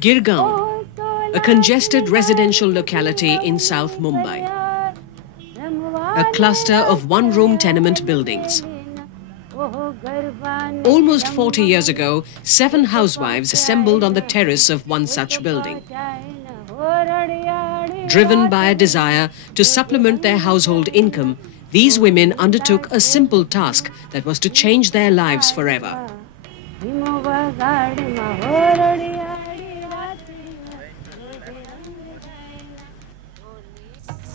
Girgaon, a congested residential locality in South Mumbai. A cluster of one-room tenement buildings. Almost 40 years ago, 7 housewives assembled on the terrace of one such building. Driven by a desire to supplement their household income, these women undertook a simple task that was to change their lives forever.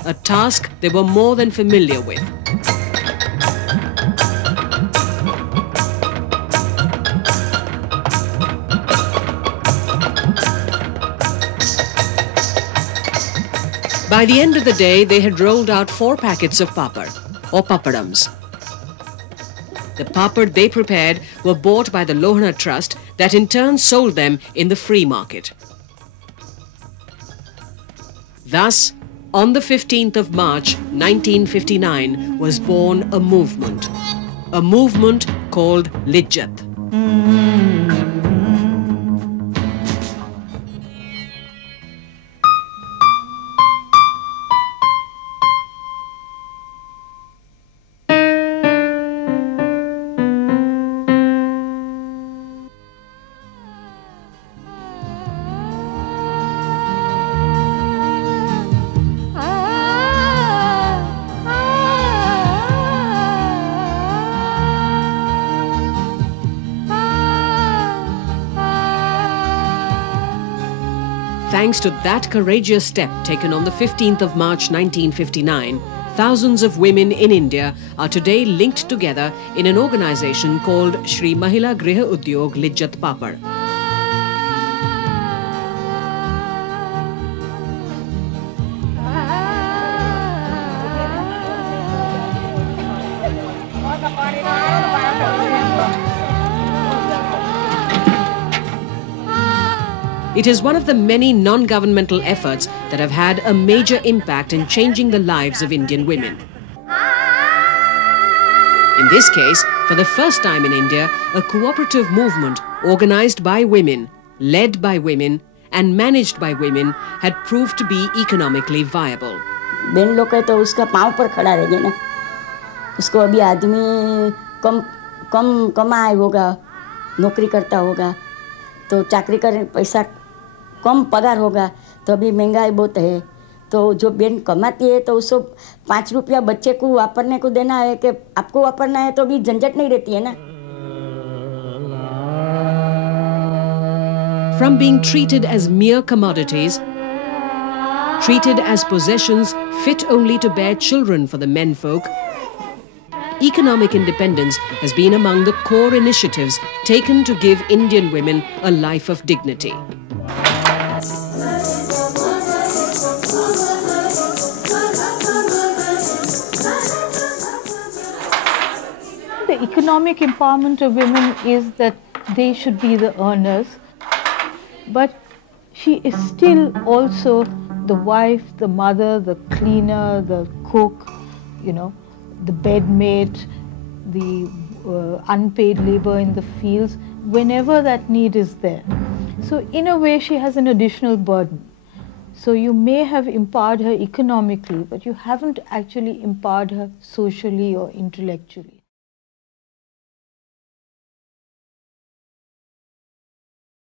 A task they were more than familiar with. By the end of the day, they had rolled out 4 packets of papad, or papadams. The papad they prepared were bought by the Lohana Trust that in turn sold them in the free market. Thus, on the 15th of March 1959 was born a movement called Lijjat. Thanks to that courageous step taken on the 15th of March 1959, thousands of women in India are today linked together in an organization called Shri Mahila Griha Udyog Lijjat Papad. It is one of the many non-governmental efforts that have had a major impact in changing the lives of Indian women. In this case, for the first time in India, a cooperative movement organized by women, led by women and managed by women had proved to be economically viable. बहन लोग है तो उसका पाँव पर खड़ा रह गया ना, उसको अभी आदमी कम कमाए होगा, नौकरी करता होगा, तो चाकरी कर पैसा कम पगार होगा, तो अभी महंगाई बहुत है, तो जो बहन कमाती है तो उसको 5 रुपया बच्चे को वापरने को देना है कि आपको वापरना है, तो अभी झंझट नहीं रहती है ना. From being treated as mere commodities, treated as possessions fit only to bear children for the menfolk, economic independence has been among the core initiatives taken to give Indian women a life of dignity. The economic empowerment of women is that they should be the earners, but she is still also the wife, the mother, the cleaner, the cook, you know, the bedmaid, the unpaid labor in the fields, whenever that need is there. So in a way she has an additional burden. So you may have empowered her economically, but you haven't actually empowered her socially or intellectually.